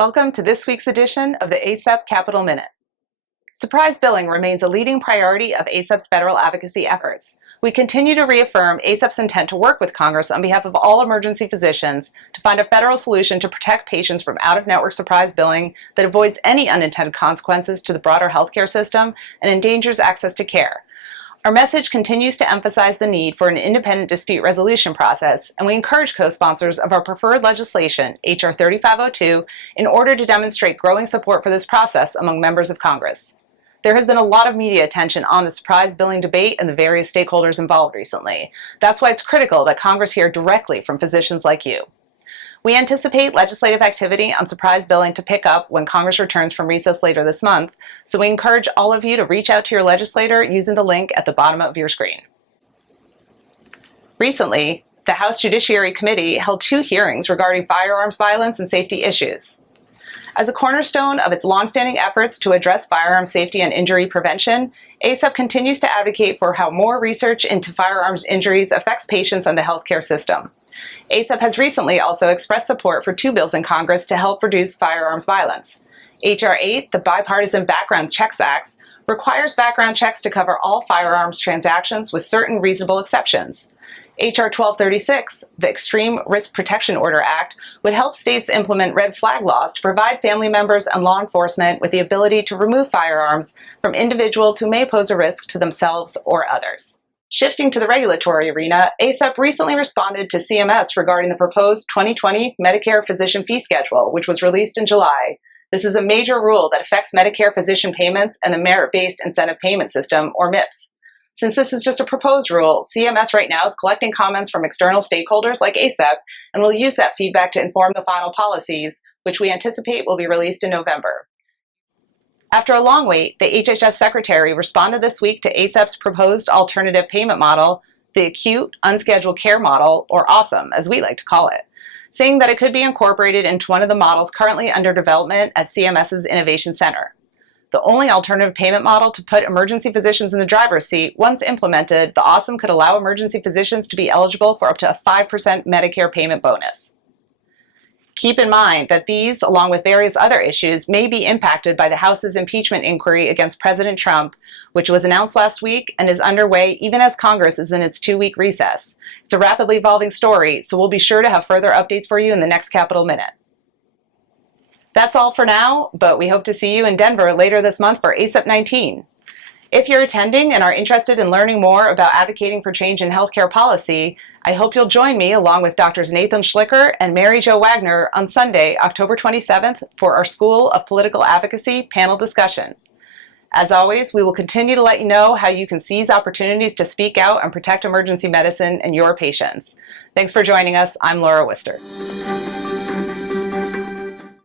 Welcome to this week's edition of the ACEP Capital Minute. Surprise billing remains a leading priority of ACEP's federal advocacy efforts. We continue to reaffirm ACEP's intent to work with Congress on behalf of all emergency physicians to find a federal solution to protect patients from out-of-network surprise billing that avoids any unintended consequences to the broader healthcare system and endangers access to care. Our message continues to emphasize the need for an independent dispute resolution process, and we encourage co-sponsors of our preferred legislation, H.R. 3502, in order to demonstrate growing support for this process among members of Congress. There has been a lot of media attention on the surprise billing debate and the various stakeholders involved recently. That's why it's critical that Congress hear directly from physicians like you. We anticipate legislative activity on surprise billing to pick up when Congress returns from recess later this month, so we encourage all of you to reach out to your legislator using the link at the bottom of your screen. Recently, the House Judiciary Committee held 2 hearings regarding firearms violence and safety issues. As a cornerstone of its longstanding efforts to address firearm safety and injury prevention, ACEP continues to advocate for how more research into firearms injuries affects patients and the healthcare system. ACEP has recently also expressed support for 2 bills in Congress to help reduce firearms violence. H.R. 8, the Bipartisan Background Checks Act, requires background checks to cover all firearms transactions with certain reasonable exceptions. H.R. 1236, the Extreme Risk Protection Order Act, would help states implement red flag laws to provide family members and law enforcement with the ability to remove firearms from individuals who may pose a risk to themselves or others. Shifting to the regulatory arena, ACEP recently responded to CMS regarding the proposed 2020 Medicare Physician Fee Schedule, which was released in July. This is a major rule that affects Medicare physician payments and the Merit-Based Incentive Payment System, or MIPS. Since this is just a proposed rule, CMS right now is collecting comments from external stakeholders like ACEP and will use that feedback to inform the final policies, which we anticipate will be released in November. After a long wait, the HHS Secretary responded this week to ACEP's proposed alternative payment model, the Acute Unscheduled Care Model, or AUCM, as we like to call it, saying that it could be incorporated into one of the models currently under development at CMS's Innovation Center. The only alternative payment model to put emergency physicians in the driver's seat, once implemented, the AUCM could allow emergency physicians to be eligible for up to a 5% Medicare payment bonus. Keep in mind that these, along with various other issues, may be impacted by the House's impeachment inquiry against President Trump, which was announced last week and is underway even as Congress is in its 2-week recess. It's a rapidly evolving story, so we'll be sure to have further updates for you in the next Capital Minute. That's all for now, but we hope to see you in Denver later this month for ACEP 19. If you're attending and are interested in learning more about advocating for change in healthcare policy, I hope you'll join me along with Drs. Nathan Schlicker and Mary Jo Wagner on Sunday, October 27th for our School of Political Advocacy panel discussion. As always, we will continue to let you know how you can seize opportunities to speak out and protect emergency medicine and your patients. Thanks for joining us. I'm Laura Wister.